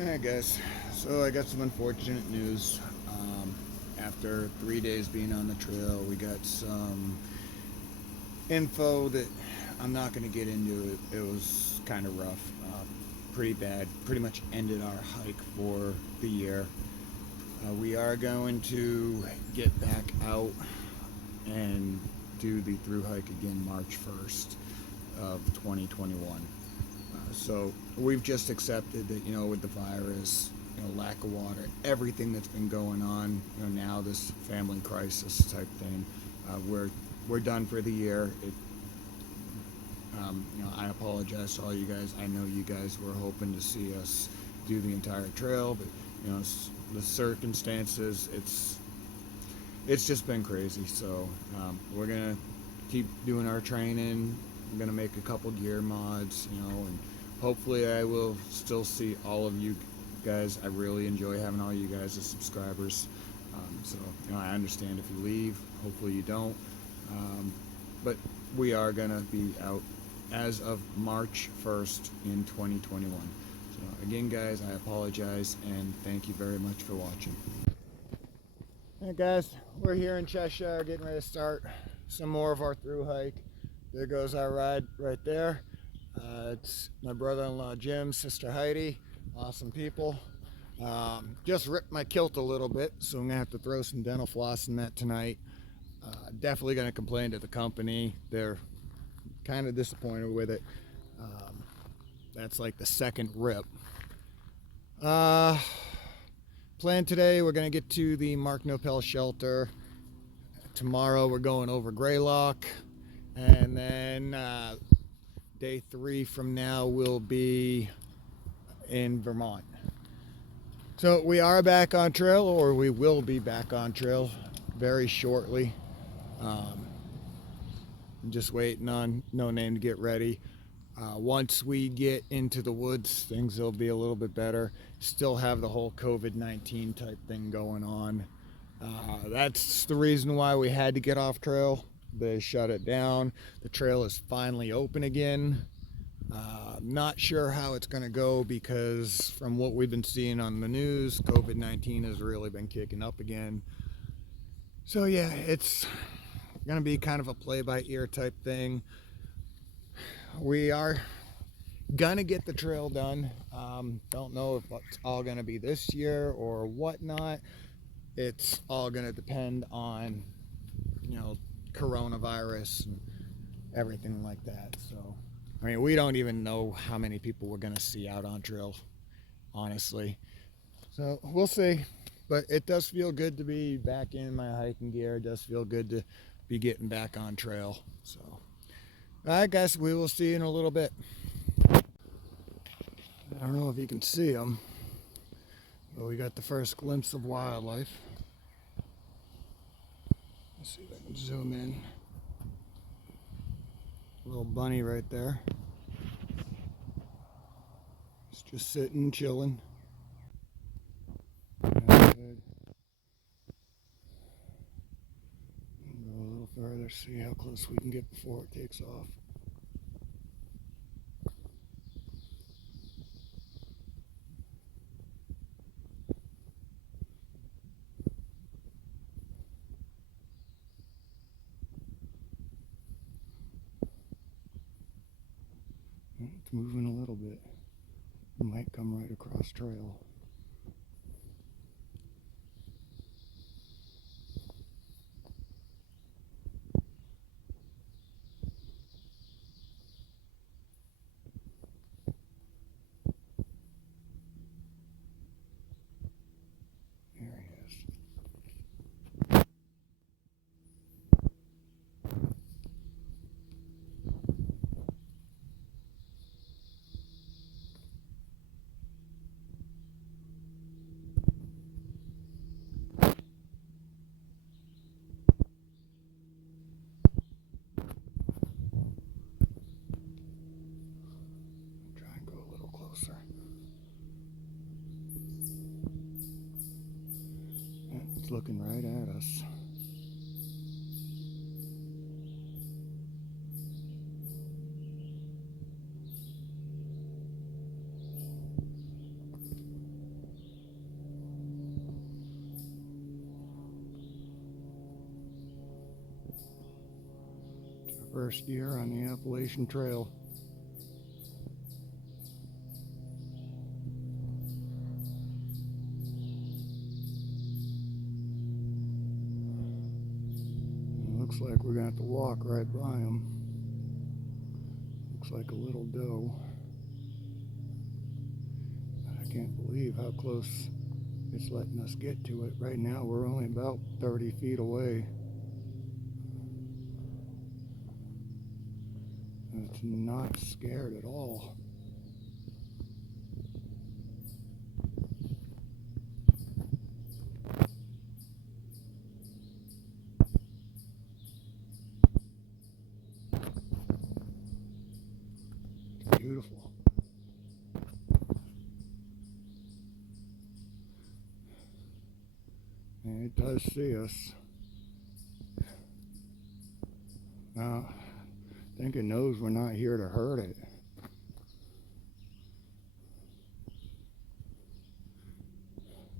Alright guys, so I got some unfortunate news. After 3 days being on the trail, we got some info that I'm not going to get into. It was kind of rough, pretty bad. Pretty much ended our hike for the year. We are going to get back out and do the through hike again March 1st of 2021. So we've just accepted that, with the virus, lack of water, everything that's been going on, now this family crisis type thing, we're done for the year. I apologize to all you guys. I know you guys were hoping to see us do the entire trail, but the circumstances, it's just been crazy. So we're gonna keep doing our training. I'm gonna make a couple gear mods, and hopefully I will still see all of you guys. I really enjoy having all you guys as subscribers. So I understand if you leave. Hopefully you don't. But we are gonna be out as of March 1st in 2021. So again, guys, I apologize and thank you very much for watching. Hey guys, we're here in Cheshire getting ready to start some more of our through hike. There goes our ride right there. It's my brother-in-law Jim, sister Heidi, awesome people. Just ripped my kilt a little bit, so I'm gonna have to throw some dental floss in that tonight. Definitely gonna complain to the company. They're kind of disappointed with it. That's like the second rip. Plan today, we're gonna get to the Mark Nopel shelter. Tomorrow we're going over Greylock, and then day 3 from now will be in Vermont. So we are back on trail, or we will be back on trail very shortly. I'm just waiting on No Name to get ready. Once we get into the woods, things will be a little bit better. Still have the whole COVID-19 type thing going on. That's the reason why we had to get off trail. They shut it down. The trail is finally open again. Not sure how it's going to go, because from what we've been seeing on the news, COVID-19 has really been kicking up again. So yeah, it's going to be kind of a play-by-ear type thing. We are going to get the trail done. Don't know if it's all going to be this year or whatnot. It's all going to depend on, coronavirus and everything like that. So we don't even know how many people we're going to see out on trail, honestly. So we'll see. But it does feel good to be back in my hiking gear. It does feel good to be getting back on trail. So, all right, guys, we will see you in a little bit. I don't know if you can see them, but we got the first glimpse of wildlife. Let's see if I can zoom in. Little bunny right there. It's just sitting, chilling. Good. Go a little further, see how close we can get before it takes off. It's moving a little bit. It might come right across trail. There he is. Try and go a little closer. It's looking right at us. First year on the Appalachian Trail. It looks like we're gonna have to walk right by them. Looks like a little doe. I can't believe how close it's letting us get to it. Right now we're only about 30 feet away. It's not scared at all. It's beautiful. And it does see us. Now, I think it knows we're not here to hurt it.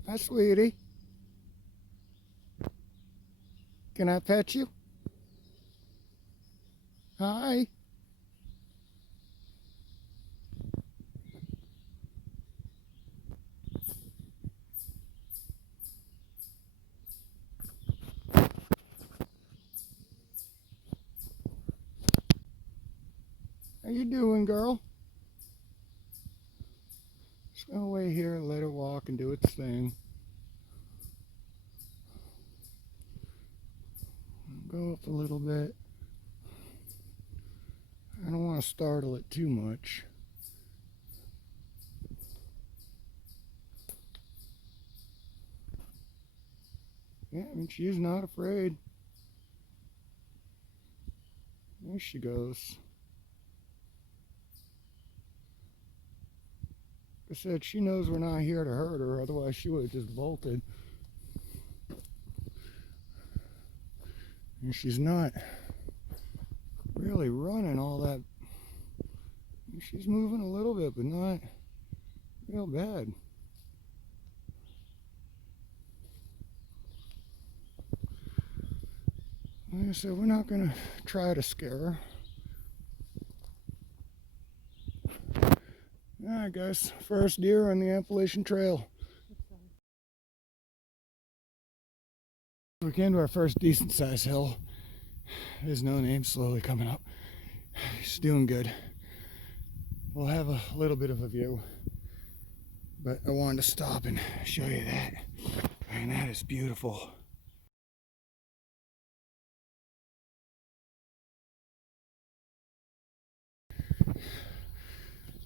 Hi, sweetie. Can I pet you? Hi. How you doing, girl? Just gonna wait here and let it walk and do its thing. Go up a little bit. I don't want to startle it too much. Yeah, I mean, she's not afraid. There she goes. Like I said, she knows we're not here to hurt her, otherwise she would have just bolted. And she's not really running all that. She's moving a little bit, but not real bad. Like I said, we're not going to try to scare her. Alright guys, first deer on the Appalachian Trail. We came to our first decent sized hill. There's no name, slowly coming up. She's doing good. We'll have a little bit of a view, but I wanted to stop and show you that. And that is beautiful.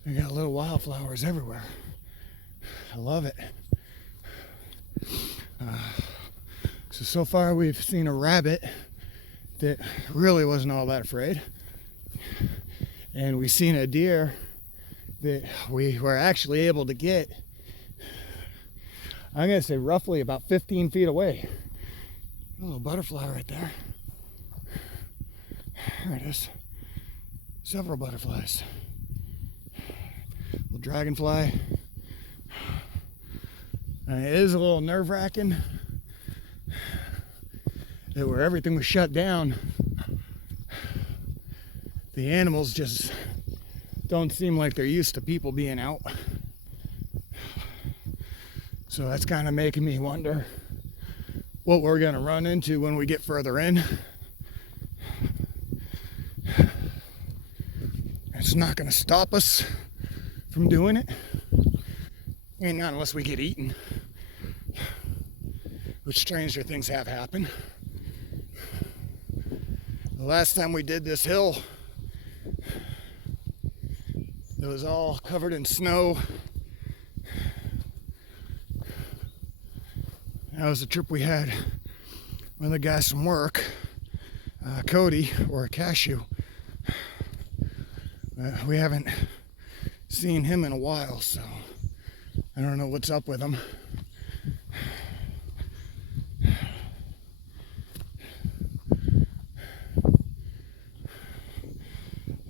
We got little wildflowers everywhere. I love it. So far we've seen a rabbit that really wasn't all that afraid. And we've seen a deer that we were actually able to get, I'm going to say roughly about 15 feet away. A little butterfly right there. There it is. Several butterflies. Little dragonfly. And it is a little nerve-wracking that where everything was shut down, the animals just don't seem like they're used to people being out. So that's kind of making me wonder what we're going to run into when we get further in. It's not going to stop us from doing it. And not unless we get eaten, which stranger things have happened. The last time we did this hill, it was all covered in snow. That was a trip we had. One of the guys from work, Cody, or a cashew. We haven't seen him in a while, so I don't know what's up with him.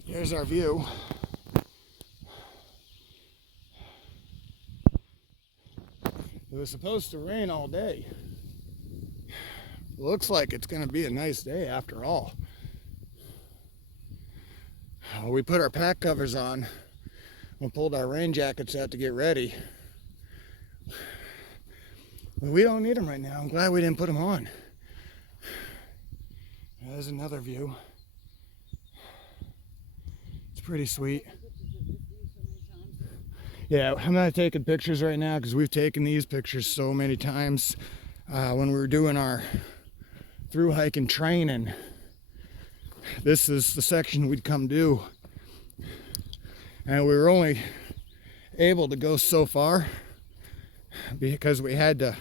Here's our view. It was supposed to rain all day. Looks like it's going to be a nice day after all. We put our pack covers on. We pulled our rain jackets out to get ready. But we don't need them right now. I'm glad we didn't put them on. There's another view. It's pretty sweet. Yeah, I'm not taking pictures right now because we've taken these pictures so many times when we were doing our through hiking training. This is the section we'd come do, and we were only able to go so far because we had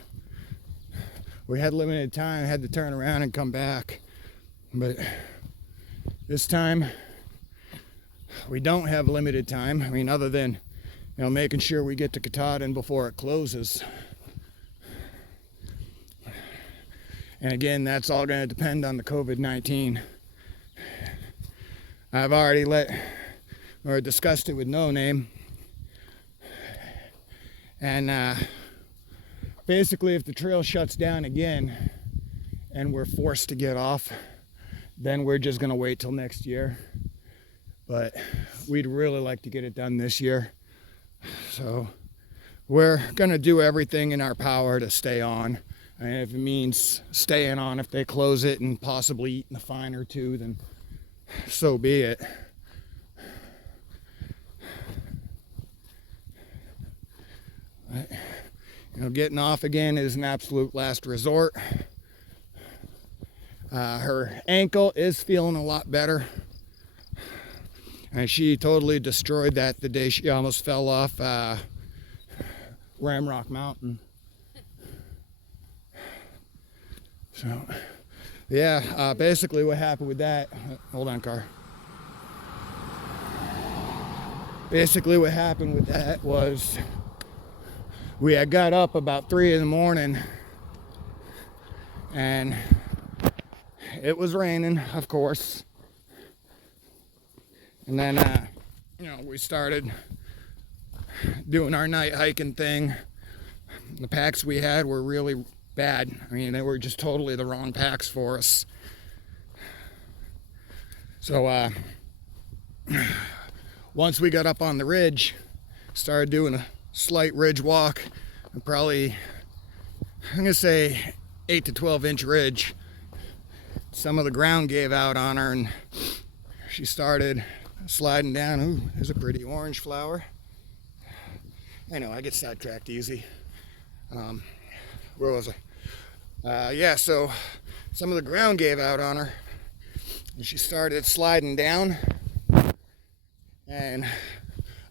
limited time, had to turn around and come back. But this time we don't have limited time. I mean, other than making sure we get to Katahdin before it closes. And again, that's all going to depend on the COVID-19. I've already discussed it with No Name. And basically, if the trail shuts down again and we're forced to get off, then we're just going to wait till next year. But we'd really like to get it done this year. So we're going to do everything in our power to stay on. And if it means staying on if they close it and possibly eating a fine or two, then so be it. But, getting off again is an absolute last resort. Her ankle is feeling a lot better. And she totally destroyed that the day she almost fell off Ramrock Mountain. So, yeah, basically what happened with that, hold on, car. Basically what happened with that was we had got up about 3 in the morning and it was raining, of course. And then, we started doing our night hiking thing. The packs we had were really bad. I mean, they were just totally the wrong packs for us. So, once we got up on the ridge, started doing a slight ridge walk, and probably, I'm gonna say 8 to 12 inch ridge. Some of the ground gave out on her and she started sliding down. Ooh, there's a pretty orange flower. I know, I get sidetracked easy. Where was I? Yeah, so some of the ground gave out on her and she started sliding down, and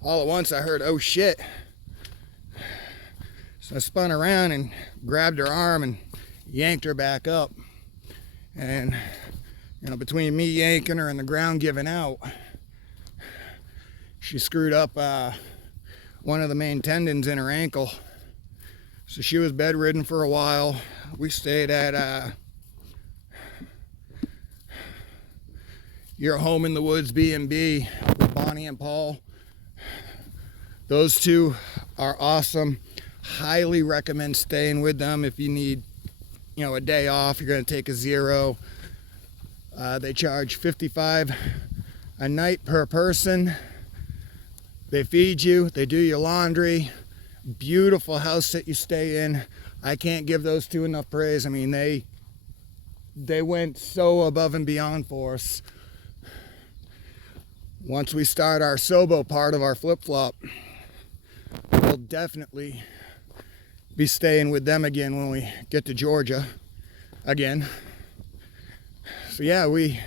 all at once I heard, oh shit. So I spun around and grabbed her arm and yanked her back up. And between me yanking her and the ground giving out, she screwed up one of the main tendons in her ankle. So she was bedridden for a while. We stayed at Your Home in the Woods B&B with Bonnie and Paul. Those two are awesome. Highly recommend staying with them if you need a day off. You're going to take a 0. They charge $55 a night per person. They feed you, they do your laundry. Beautiful house that you stay in. I can't give those two enough praise. I mean, they went so above and beyond for us. Once we start our Sobo part of our flip-flop, we'll definitely be staying with them again when we get to Georgia again. So yeah, we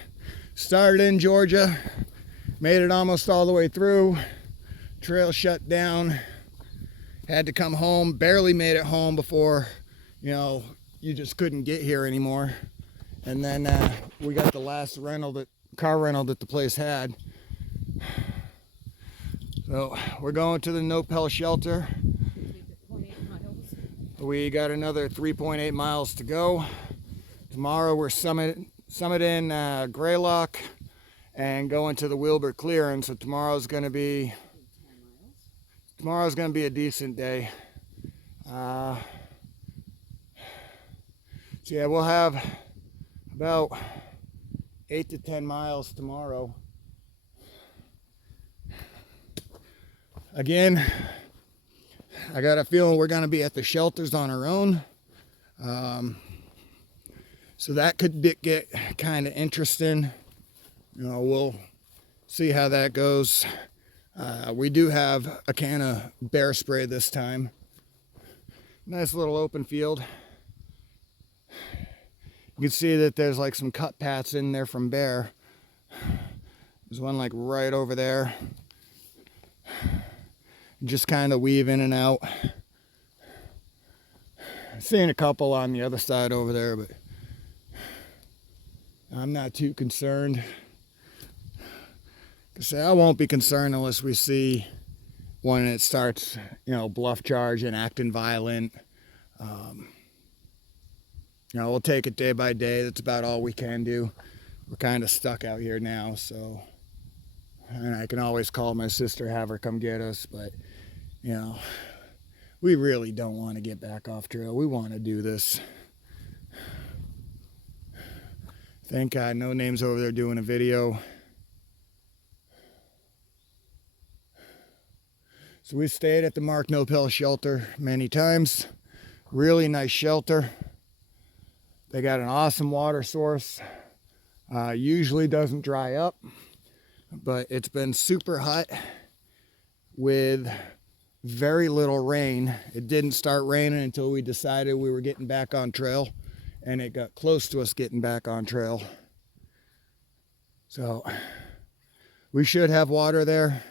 started in Georgia, made it almost all the way through. Trail shut down, had to come home, barely made it home before, you just couldn't get here anymore. And then we got the last car rental that the place had. So we're going to the No Pell shelter. We got another 3.8 miles to go. Tomorrow we're summiting Greylock and going to the Wilbur clearing. So tomorrow's going to be a decent day. So yeah, we'll have about 8 to 10 miles tomorrow. Again, I got a feeling we're going to be at the shelters on our own. So that could get kind of interesting. You know, we'll see how that goes. We do have a can of bear spray this time. Nice little open field. You can see that there's like some cut paths in there from bear. There's one like right over there. Just kind of weave in and out. Seeing a couple on the other side over there, but I'm not too concerned. I won't be concerned unless we see one that starts, you know, bluff charging, acting violent. You know, we'll take it day by day. That's about all we can do. We're kind of stuck out here now, so. And I can always call my sister, have her come get us, but, you know, we really don't want to get back off trail. We want to do this. Thank God No Name's over there doing a video. So we stayed at the Mark Nopel shelter many times. Really nice shelter. They got an awesome water source. Usually doesn't dry up, but it's been super hot with very little rain. It didn't start raining until we decided we were getting back on trail, and it got close to us getting back on trail. So we should have water there.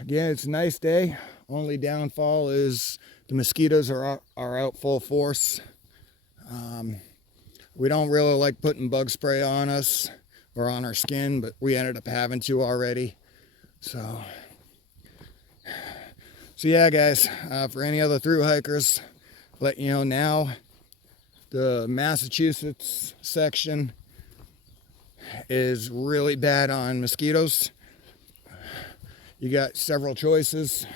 Again, it's a nice day. Only downfall is the mosquitoes are out full force. We don't really like putting bug spray on us or on our skin, but we ended up having to already. So yeah, guys, for any other thru hikers, let you know now, the Massachusetts section is really bad on mosquitoes. You got several choices.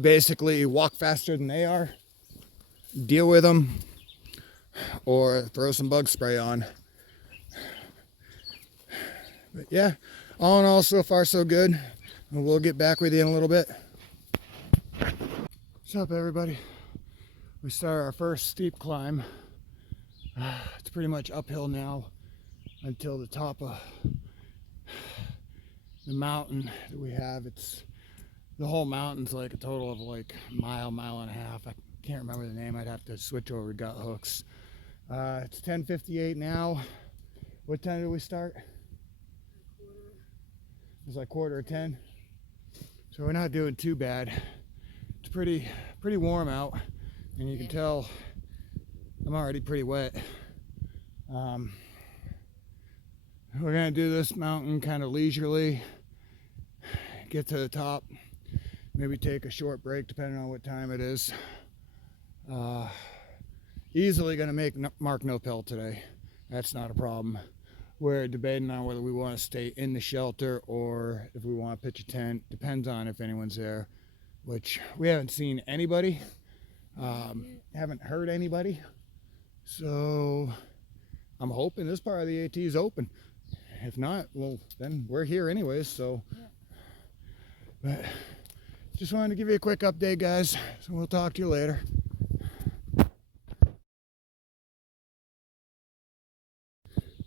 Basically, walk faster than they are, deal with them, or throw some bug spray on. But yeah, all in all, so far so good. We'll get back with you in a little bit. What's up, everybody? We started our first steep climb. It's pretty much uphill now until the top of the mountain that we have. It's the whole mountain's like a total of like mile and a half. I can't remember the name. I'd have to switch over gut hooks. It's 10:58 now. What time did we start? It was like 9:45. So we're not doing too bad. It's pretty warm out, and you can tell I'm already pretty wet. We're gonna do this mountain kind of leisurely, get to the top, maybe take a short break depending on what time it is. Easily gonna make Mark Nopel today. That's not a problem. We're debating on whether we want to stay in the shelter or if we want to pitch a tent. Depends on if anyone's there, which we haven't seen anybody. Haven't heard anybody. So I'm hoping this part of the AT is open. If not, well, then we're here anyways, so. But just wanted to give you a quick update, guys. So we'll talk to you later.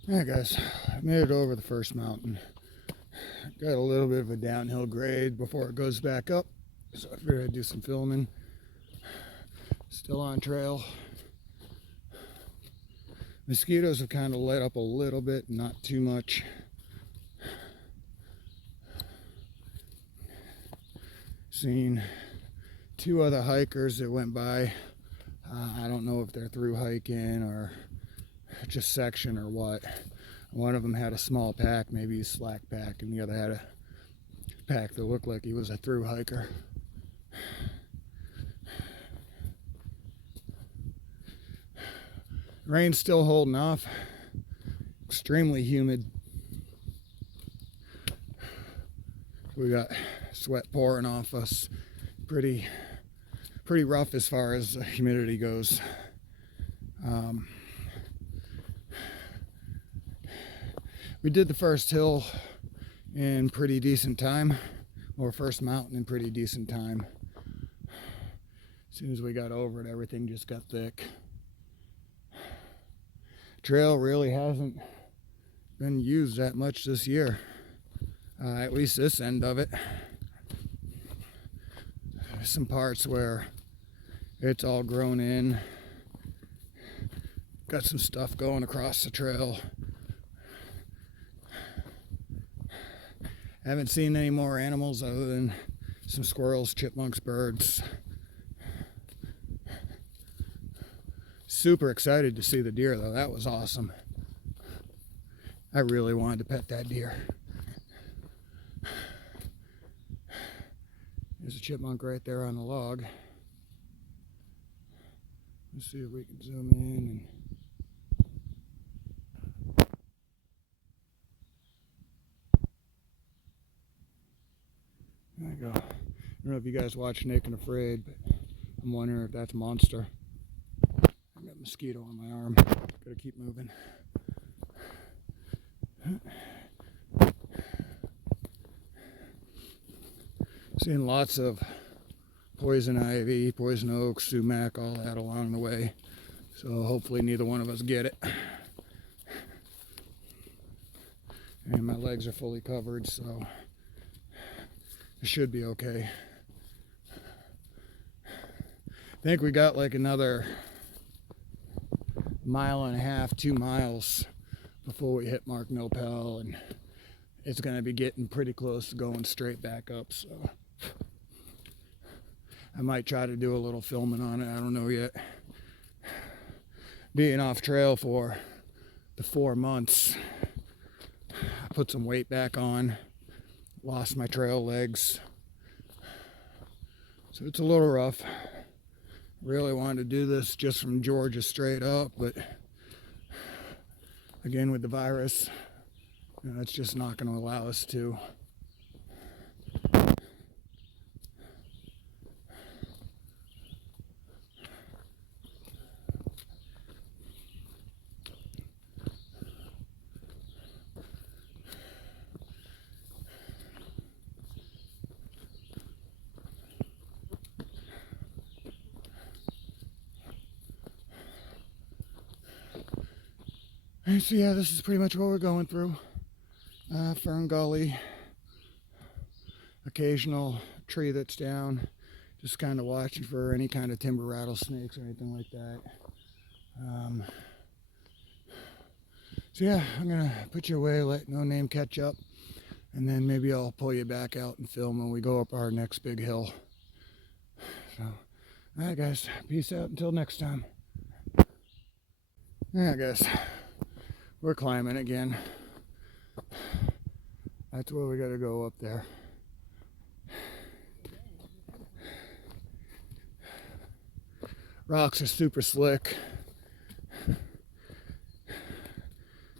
Alright, guys, I made it over the first mountain. Got a little bit of a downhill grade before it goes back up, so I figured I'd do some filming. Still on trail. Mosquitoes have kind of let up a little bit, not too much. Seen two other hikers that went by. I don't know if they're through hiking or just section or what. One of them had a small pack, maybe a slack pack, and the other had a pack that looked like he was a through hiker. Rain's still holding off. Extremely humid. We got sweat pouring off us. Pretty rough as far as humidity goes. We did the first hill in pretty decent time, or first mountain in pretty decent time. As soon as we got over it, everything just got thick. Trail really hasn't been used that much this year, at least this end of it. There's some parts where it's all grown in, got some stuff going across the trail. Haven't seen any more animals other than some squirrels, chipmunks, birds. Super excited to see the deer though, that was awesome. I really wanted to pet that deer. There's a chipmunk right there on the log. Let's see if we can zoom in. There we go. I don't know if you guys watch Naked and Afraid, but I'm wondering if that's Monster. I got a mosquito on my arm. Gotta keep moving. Seeing lots of poison ivy, poison oak, sumac, all that along the way. So hopefully neither one of us get it. And my legs are fully covered, so it should be okay. I think we got like another 1.5 miles, 2 miles before we hit Mark Nopel, and it's going to be getting pretty close to going straight back up, so I might try to do a little filming on it. I don't know yet. Being off trail for the 4 months, I put some weight back on, lost my trail legs, so it's a little rough. Really wanted to do this just from Georgia straight up, but again with the virus, it's just not going to allow us to. So yeah, this is pretty much what we're going through. Fern gully, occasional tree that's down, just kind of watching for any kind of timber rattlesnakes or anything like that. So yeah, I'm gonna put you away, let No Name catch up, and then maybe I'll pull you back out and film when we go up our next big hill. So, alright guys, peace out until next time. Yeah, guys. We're climbing again. That's where we gotta go up there. Rocks are super slick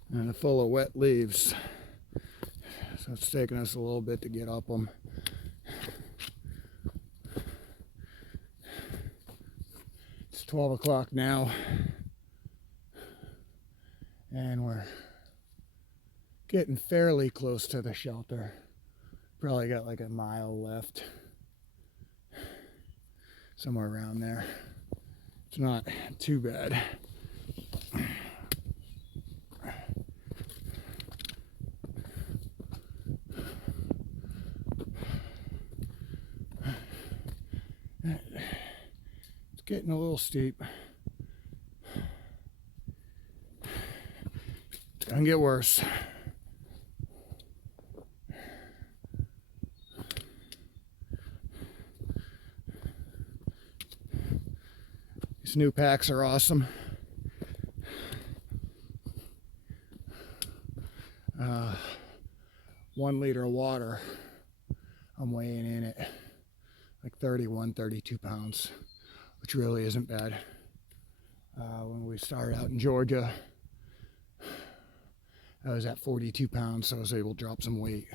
and they're full of wet leaves. So it's taking us a little bit to get up them. It's 12 o'clock now. And we're getting fairly close to the shelter. Probably got like 1 mile left. Somewhere around there. It's not too bad. It's getting a little steep. It's gonna get worse. These new packs are awesome. 1 liter of water, I'm weighing in at like 31, 32 pounds, which really isn't bad. When we started out in Georgia, I was at 42 pounds, so I was able to drop some weight.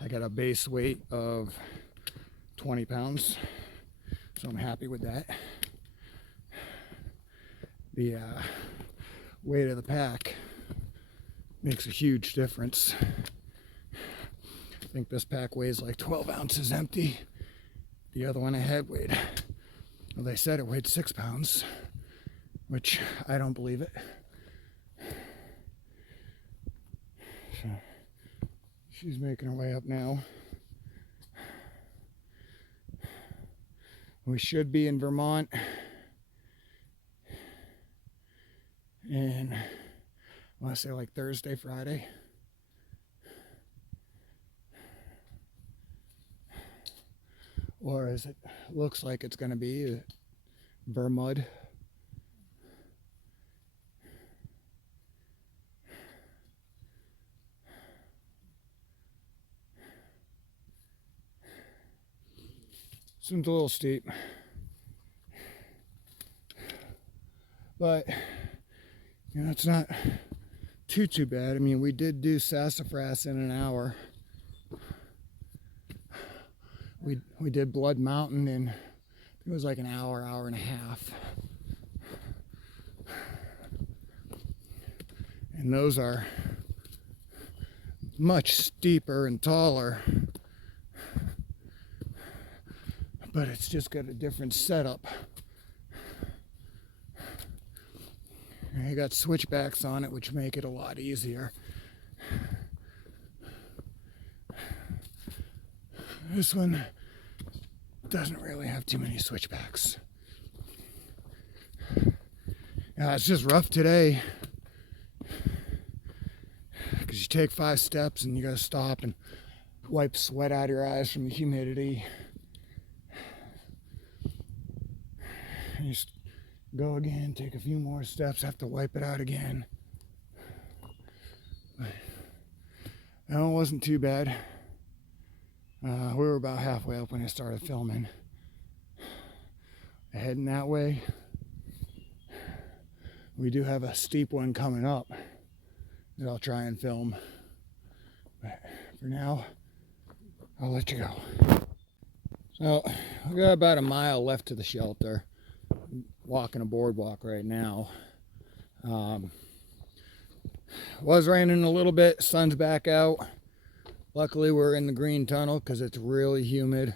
I got a base weight of 20 pounds, so I'm happy with that. The weight of the pack makes a huge difference. I think this pack weighs like 12 ounces empty. The other one I had weighed, well, they said it weighed 6 pounds, which I don't believe it. So she's making her way up now. We should be in Vermont, and I want to say like Thursday, Friday. Or as it looks like it's going to be, Vermud. Seems a little steep, but you know, it's not too bad. I mean, we did do sassafras in an hour. We did Blood Mountain in, I think it was like an hour and a half. And those are much steeper and taller, but it's just got a different setup. And you got switchbacks on it, which make it a lot easier. This one doesn't really have too many switchbacks. Yeah, it's just rough today because you take 5 steps and you gotta stop and wipe sweat out of your eyes from the humidity. And you just go again, take a few more steps, have to wipe it out again. But that one wasn't too bad. We were about halfway up when I started filming. Heading that way. We do have a steep one coming up that I'll try and film. But for now, I'll let you go. So, we got about a mile left to the shelter. I'm walking a boardwalk right now. Was raining a little bit, sun's back out. Luckily we're in the green tunnel because it's really humid.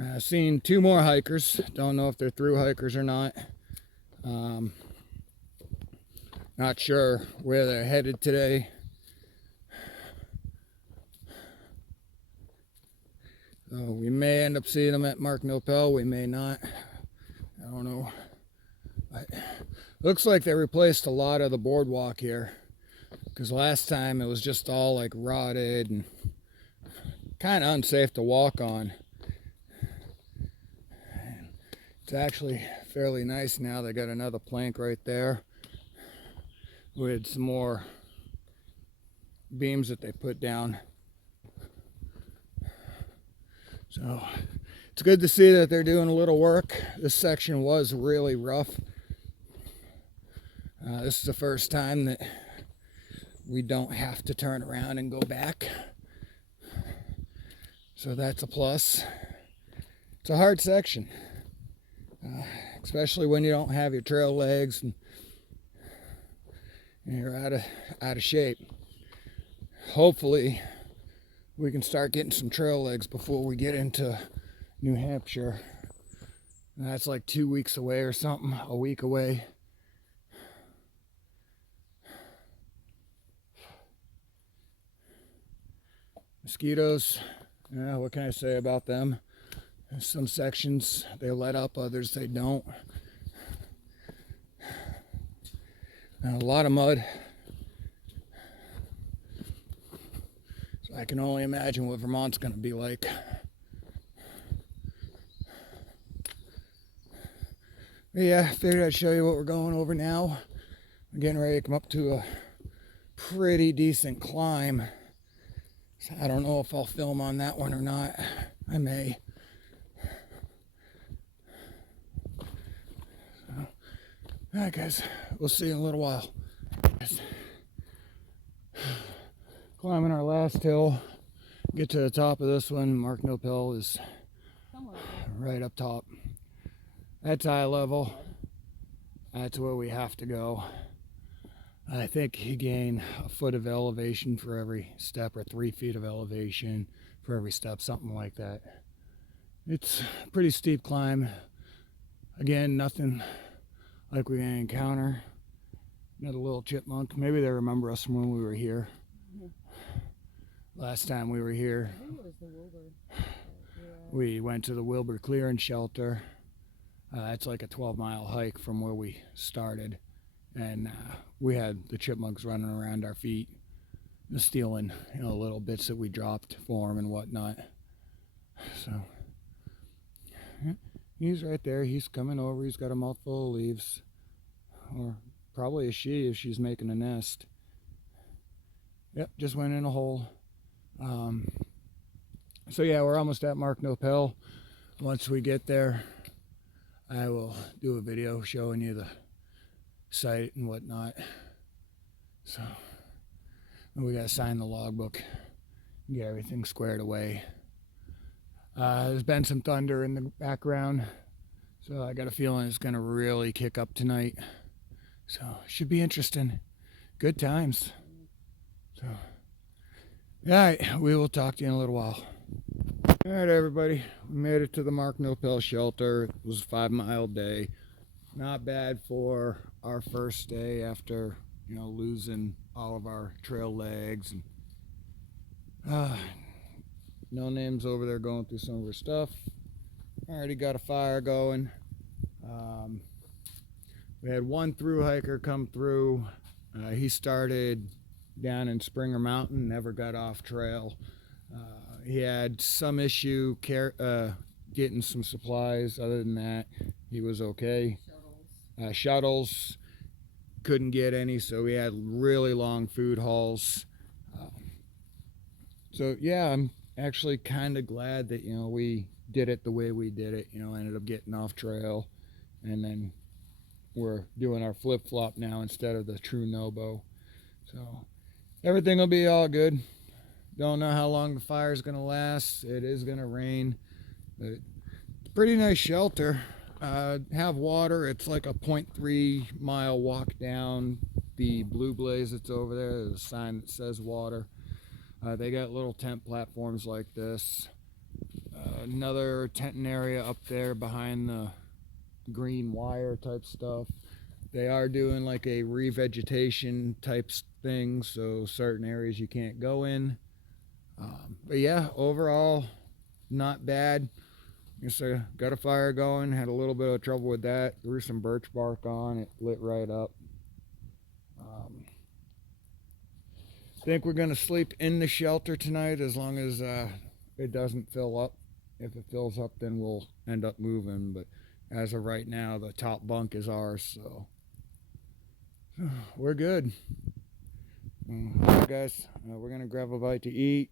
I've seen 2 more hikers. Don't know if they're through hikers or not. Not sure where they're headed today. So we may end up seeing them at Mark-Nopel, we may not. I don't know. But looks like they replaced a lot of the boardwalk here. Because last time it was just all like rotted and kind of unsafe to walk on. And it's actually fairly nice now. They got another plank right there with some more beams that they put down. So it's good to see that they're doing a little work. This section was really rough. This is the first time that we don't have to turn around and go back. So that's a plus. It's a hard section, especially when you don't have your trail legs and you're out of shape. Hopefully we can start getting some trail legs before we get into New Hampshire. And that's like 2 weeks away or something, a week away. Mosquitoes, yeah, what can I say about them? Some sections they let up, others they don't. And a lot of mud. So I can only imagine what Vermont's going to be like. But yeah, I figured I'd show you what we're going over now. We're getting ready to come up to a pretty decent climb. I don't know if I'll film on that one or not. I may. So, alright guys, we'll see you in a little while. Climbing our last hill. Get to the top of this one. Mark-Nopel is right up top. That's eye level. That's where we have to go. I think you gain a foot of elevation for every step, or 3 feet of elevation for every step, something like that. It's a pretty steep climb. Again, nothing like we're going to encounter. Met a little chipmunk. Maybe they remember us from when we were here. Last time we were here, I think it was the Wilbur. we went to the Wilbur Clearing Shelter. It's like a 12-mile hike from where we started. And we had the chipmunks running around our feet, stealing, little bits that we dropped for them and whatnot. So he's right there. He's coming over. He's got a mouthful of leaves, or probably a she if she's making a nest. Yep, just went in a hole. So yeah, we're almost at Mark Nopel. Once we get there, I will do a video showing you the site and whatnot. So we gotta sign the logbook, get everything squared away. There's been some thunder in the background, so I got a feeling it's gonna really kick up tonight. So should be interesting. Good times. So all right, we will talk to you in a little while. All right, everybody, we made it to the Mark Nopel shelter. It was a 5-mile day. Not bad for our first day after, losing all of our trail legs. And No Name's over there going through some of her stuff. Already got a fire going. We had one through hiker come through. He started down in Springer Mountain, never got off trail. He had some issue getting some supplies. Other than that, he was okay. Shuttles, couldn't get any, so we had really long food hauls. So yeah, I'm actually kind of glad that we did it the way we did it. Ended up getting off trail, and then we're doing our flip-flop now instead of the true no-bow. So everything will be all good. Don't know how long the fire is going to last. It is going to rain, but it's a pretty nice shelter. Have water. It's like a 0.3 mile walk down the blue blaze that's over there. There's a sign that says water. They got little tent platforms like this. Another tenting area up there behind the green wire type stuff. They are doing like a revegetation type thing, so certain areas you can't go in. But yeah, overall, not bad. Just got a fire going, had a little bit of trouble with that. Threw some birch bark on, it lit right up. Think we're going to sleep in the shelter tonight as long as it doesn't fill up. If it fills up, then we'll end up moving. But as of right now, the top bunk is ours, so we're good. All right, guys, we're going to grab a bite to eat.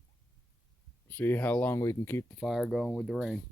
See how long we can keep the fire going with the rain.